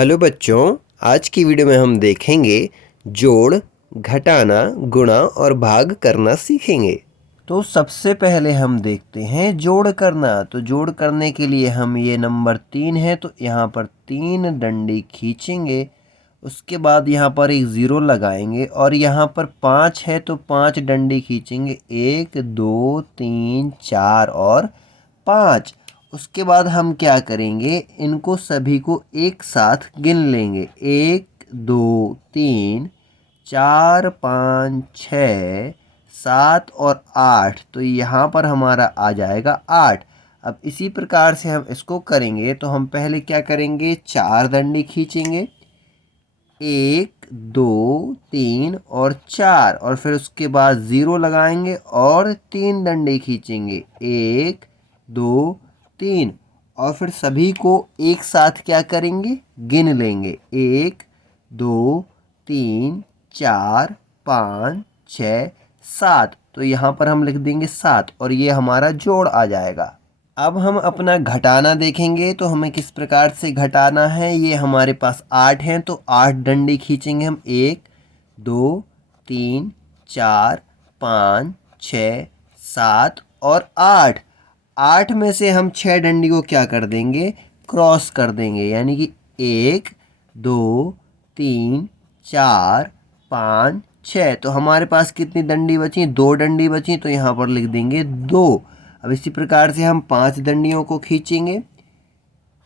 Hello बच्चों, आज की वीडियो में हम देखेंगे जोड़, घटाना, गुणा और भाग करना सीखेंगे। तो सबसे पहले हम देखते हैं जोड़ करना। तो जोड़ करने के लिए हम ये नंबर 3 है तो यहाँ पर 3 डंडी खींचेंगे। उसके बाद यहाँ पर एक ज़ीरो लगाएंगे और यहाँ पर 5 है तो 5 डंडी खींचेंगे। 1 2 3 4 और 5। उसके बाद हम क्या करेंगे, इनको सभी को एक साथ गिन लेंगे। 1 2 3 4 5 6 7 और 8। तो यहाँ पर हमारा आ जाएगा 8। अब इसी प्रकार से हम इसको करेंगे तो हम पहले क्या करेंगे, 4 डंडी खींचेंगे। 1 2 3 और 4 और फिर उसके बाद ज़ीरो लगाएंगे और 3 डंडे खींचेंगे। 1 2 3 और फिर सभी को एक साथ क्या करेंगे, गिन लेंगे। 1 2 3 4 5 6 7। तो यहाँ पर हम लिख देंगे 7 और ये हमारा जोड़ आ जाएगा। अब हम अपना घटाना देखेंगे तो हमें किस प्रकार से घटाना है। ये हमारे पास 8 हैं तो 8 डंडी खींचेंगे हम। 1 2 3 4 5 6 7 और 8। 8 में से हम 6 डंडी को क्या कर देंगे, क्रॉस कर देंगे। यानी कि 1 2 3 4 5 6। तो हमारे पास कितनी डंडी बची, 2 डंडी बची। तो यहाँ पर लिख देंगे 2। अब इसी प्रकार से हम 5 डंडियों को खींचेंगे।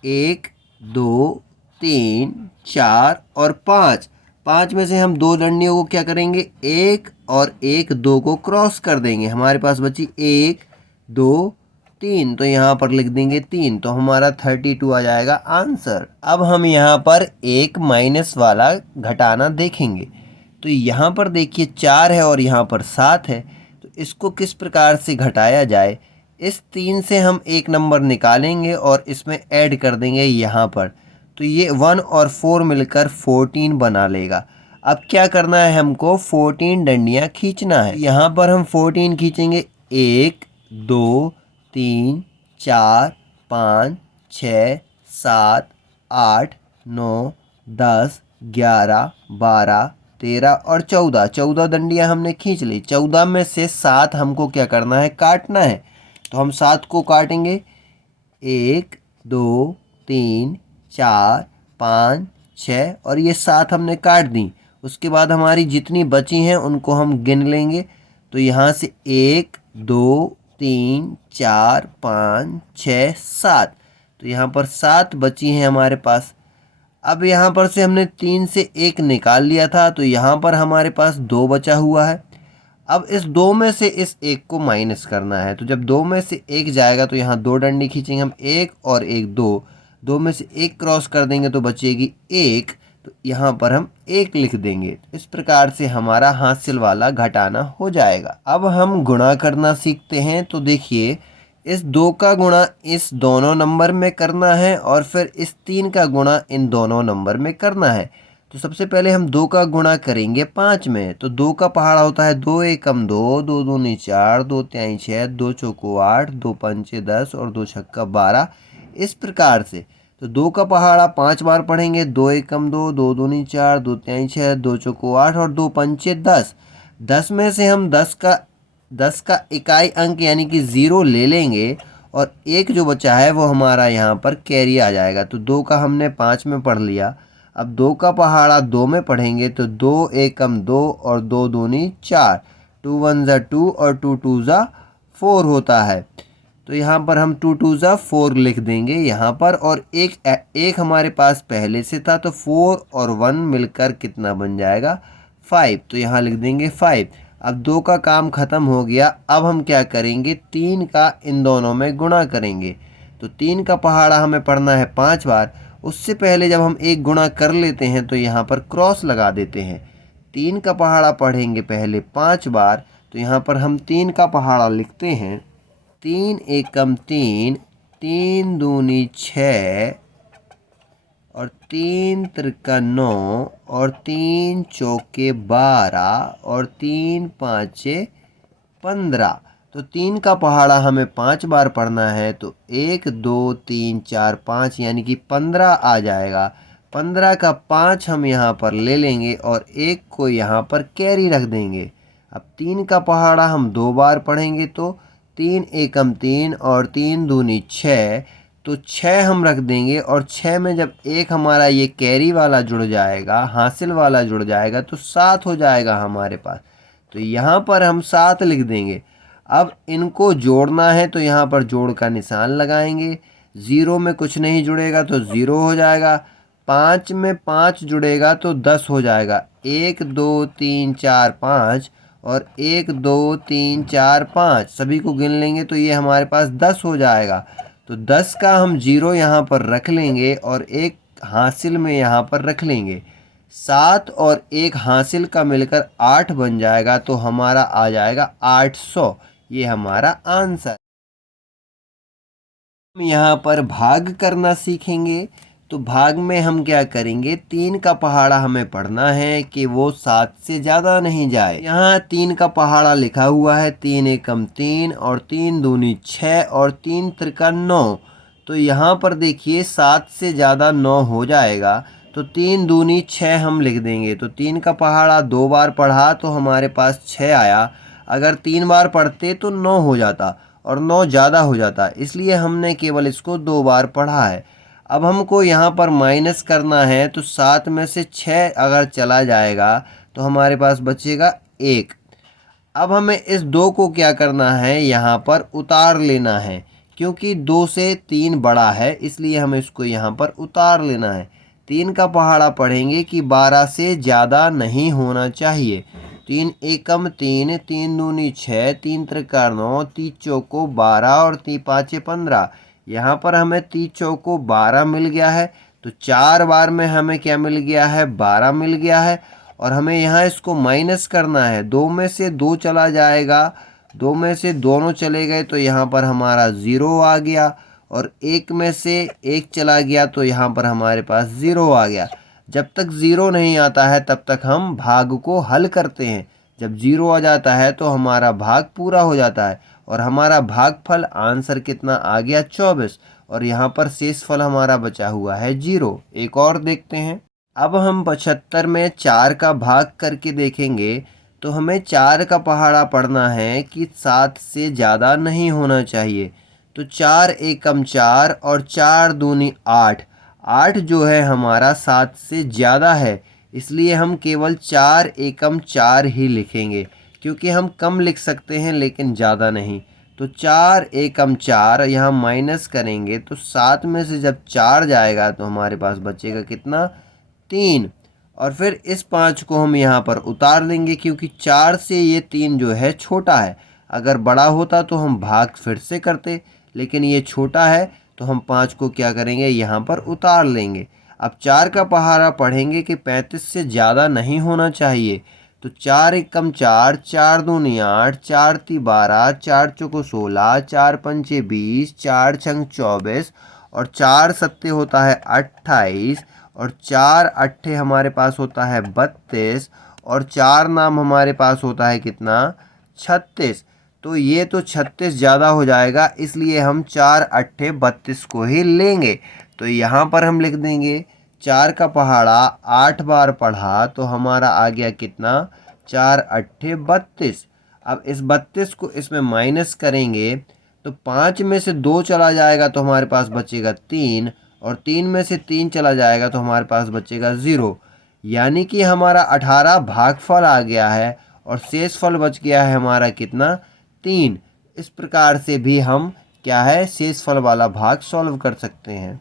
1 2 3 4 और 5। 5 में से हम 2 डंडियों को क्या करेंगे, 1 और 1 2 को क्रॉस कर देंगे। हमारे पास बची 1 2 3। तो यहाँ पर लिख देंगे 3। तो हमारा 32 आ जाएगा आंसर। अब हम यहाँ पर एक माइनस वाला घटाना देखेंगे। तो यहाँ पर देखिए 4 है और यहाँ पर 7 है। तो इसको किस प्रकार से घटाया जाए। इस 3 से हम एक नंबर निकालेंगे और इसमें ऐड कर देंगे यहाँ पर। तो ये 1 और 4 मिलकर 14 बना लेगा। अब क्या करना है, हमको 14 डंडियाँ खींचना है। यहाँ पर हम 14 खींचेंगे। 1 2 3 4 5 6 7 8 9 10 11 12 13 और 14। 14 डंडियाँ हमने खींच ली। 14 में से 7 हमको क्या करना है, काटना है। तो हम 7 को काटेंगे। 1 2 3 4 5 6 और ये 7 हमने काट दी। उसके बाद हमारी जितनी बची हैं उनको हम गिन लेंगे। तो यहाँ से 1 2 3 4 5 6 7। तो यहाँ पर 7 बची हैं हमारे पास। अब यहाँ पर से हमने 3 से 1 निकाल लिया था तो यहाँ पर हमारे पास 2 बचा हुआ है। अब इस 2 में से इस 1 को माइनस करना है। तो जब 2 में से 1 जाएगा तो यहाँ 2 डंडी खींचेंगे हम। 1 और 1 2। 2 में से 1 क्रॉस कर देंगे तो बचेगी 1। तो यहाँ पर हम 1 लिख देंगे। इस प्रकार से हमारा हासिल वाला घटाना हो जाएगा। अब हम गुणा करना सीखते हैं। तो देखिए, इस 2 का गुणा इस दोनों नंबर में करना है और फिर इस 3 का गुणा इन दोनों नंबर में करना है। तो सबसे पहले हम 2 का गुणा करेंगे 5 में। तो 2 का पहाड़ा होता है 2 एकम 2, 2 दूनी 4, 2 तिहाई 6, 2 चौको 8, 2 पंचे 10 और 2 छक्का 12। इस प्रकार से तो 2 का पहाड़ा 5 बार पढ़ेंगे। 2 एकम 2, 2 दूनी 4, 2 तिहाई 6, 2 चौको 8 और 2 पंचे 10। 10 में से हम 10 का इकाई अंक यानी कि 0 ले लेंगे और एक जो बचा है वो हमारा यहाँ पर कैरी आ जाएगा। तो 2 का हमने 5 में पढ़ लिया। अब 2 का पहाड़ा 2 में पढ़ेंगे तो 2 एकम 2 और 2 दूनी 4, 2 वन ज़ा 2 और 2 टू ज़ा 4 होता है। तो यहाँ पर हम 2 टू ज़ा 4 लिख देंगे यहाँ पर। और एक हमारे पास पहले से था तो 4 और 1 मिलकर कितना बन जाएगा, 5। तो यहाँ लिख देंगे 5। अब 2 का काम ख़त्म हो गया। अब हम क्या करेंगे, 3 का इन दोनों में गुणा करेंगे। तो 3 का पहाड़ा हमें पढ़ना है 5 बार। उससे पहले जब हम एक गुणा कर लेते हैं तो यहाँ पर क्रॉस लगा देते हैं। 3 का पहाड़ा पढ़ेंगे पहले 5 बार। तो यहाँ पर हम 3 का पहाड़ा लिखते हैं। 3 एकम 3, 3 दूनी 6 और 3 त्रिका 9 और 3 चौके 12 और 3 पाँचे 15। तो 3 का पहाड़ा हमें 5 बार पढ़ना है। तो 1 2 3 4 5 यानी कि 15 आ जाएगा। 15 का 5 हम यहाँ पर ले लेंगे और 1 को यहाँ पर कैरी रख देंगे। अब 3 का पहाड़ा हम 2 बार पढ़ेंगे तो 3 एकम 3 और 3 दूनी 6, तो 6 हम रख देंगे और 6 में जब एक हमारा ये कैरी वाला जुड़ जाएगा, हासिल वाला जुड़ जाएगा तो 7 हो जाएगा हमारे पास। तो यहाँ पर हम 7 लिख देंगे। अब इनको जोड़ना है तो यहाँ पर जोड़ का निशान लगाएंगे। 0 में कुछ नहीं जुड़ेगा तो 0 हो जाएगा। 5 में 5 जुड़ेगा तो 10 हो जाएगा। 1 2 3 4 5 और 1 2 3 4 5 सभी को गिन लेंगे तो ये हमारे पास 10 हो जाएगा। तो 10 का हम 0 यहाँ पर रख लेंगे और एक हासिल में यहाँ पर रख लेंगे। 7 और 1 हासिल का मिलकर 8 बन जाएगा तो हमारा आ जाएगा 800। ये हमारा आंसर। हम यहाँ पर भाग करना सीखेंगे। तो भाग में हम क्या करेंगे, 3 का पहाड़ा हमें पढ़ना है कि वो 7 से ज़्यादा नहीं जाए। यहाँ 3 का पहाड़ा लिखा हुआ है, 3 एकम 3 और 3 दूनी 6 और 3 त्रिका 9। तो यहाँ पर देखिए 7 से ज़्यादा 9 हो जाएगा तो 3 दूनी 6 हम लिख देंगे। तो 3 का पहाड़ा 2 बार पढ़ा तो हमारे पास 6 आया। अगर 3 बार पढ़ते तो 9 हो जाता और 9 ज़्यादा हो जाता, इसलिए हमने केवल इसको 2 बार पढ़ा है। अब हमको यहाँ पर माइनस करना है तो 7 में से 6 अगर चला जाएगा तो हमारे पास बचेगा 1। अब हमें इस 2 को क्या करना है, यहाँ पर उतार लेना है क्योंकि 2 से 3 बड़ा है, इसलिए हमें इसको यहाँ पर उतार लेना है। 3 का पहाड़ा पढ़ेंगे कि 12 से ज़्यादा नहीं होना चाहिए। 3 एकम 3, 3 दूनी 6, 3 त्रिका 9, 3 चौको 12 और 3 पाँचे 15। यहाँ पर हमें 3 चौको 12 मिल गया है तो 4 बार में हमें क्या मिल गया है, 12 मिल गया है। और हमें यहाँ इसको माइनस करना है। 2 में से 2 चला जाएगा, 2 में से दोनों चले गए तो यहाँ पर हमारा 0 आ गया और 1 में से 1 चला गया तो यहाँ पर हमारे पास 0 आ गया। जब तक 0 नहीं आता है तब तक हम भाग को हल करते हैं। जब 0 आ जाता है तो हमारा भाग पूरा हो जाता है और हमारा भागफल आंसर कितना आ गया, 24। और यहाँ पर शेषफल हमारा बचा हुआ है 0। एक और देखते हैं। अब हम 75 में 4 का भाग करके देखेंगे तो हमें 4 का पहाड़ा पढ़ना है कि 7 से ज़्यादा नहीं होना चाहिए। तो 4 एकम 4 और 4 दूनी 8। 8 जो है हमारा 7 से ज़्यादा है, इसलिए हम केवल 4 एकम 4 ही लिखेंगे क्योंकि हम कम लिख सकते हैं लेकिन ज़्यादा नहीं। तो 4 एकम 4 यहाँ माइनस करेंगे तो 7 में से जब 4 जाएगा तो हमारे पास बचेगा कितना, 3। और फिर इस 5 को हम यहाँ पर उतार लेंगे क्योंकि 4 से ये 3 जो है छोटा है। अगर बड़ा होता तो हम भाग फिर से करते, लेकिन ये छोटा है तो हम 5 को क्या करेंगे, यहाँ पर उतार लेंगे। अब 4 का पहाड़ा पढ़ेंगे कि 35 से ज़्यादा नहीं होना चाहिए। तो 4 एकम 4, 4 दूनी 8, 4 ती 12, 4 चौको 16, 4 पंचे 20, 4 छंग 24 और 4 सत्ते होता है 28 और 4 अट्ठे हमारे पास होता है 32 और 4 नाम हमारे पास होता है कितना, 36। तो ये तो 36 ज़्यादा हो जाएगा, इसलिए हम 4 अट्ठे 32 को ही लेंगे। तो यहाँ पर हम लिख देंगे 4 का पहाड़ा 8 बार पढ़ा तो हमारा आ गया कितना, 4 अट्ठे 32। अब इस 32 को इसमें माइनस करेंगे तो 5 में से 2 चला जाएगा तो हमारे पास बचेगा 3 और 3 में से 3 चला जाएगा तो हमारे पास बचेगा 0। यानी कि हमारा 18 भागफल आ गया है और शेषफल बच गया है हमारा कितना, 3। इस प्रकार से भी हम क्या है, शेषफल वाला भाग सॉल्व कर सकते हैं।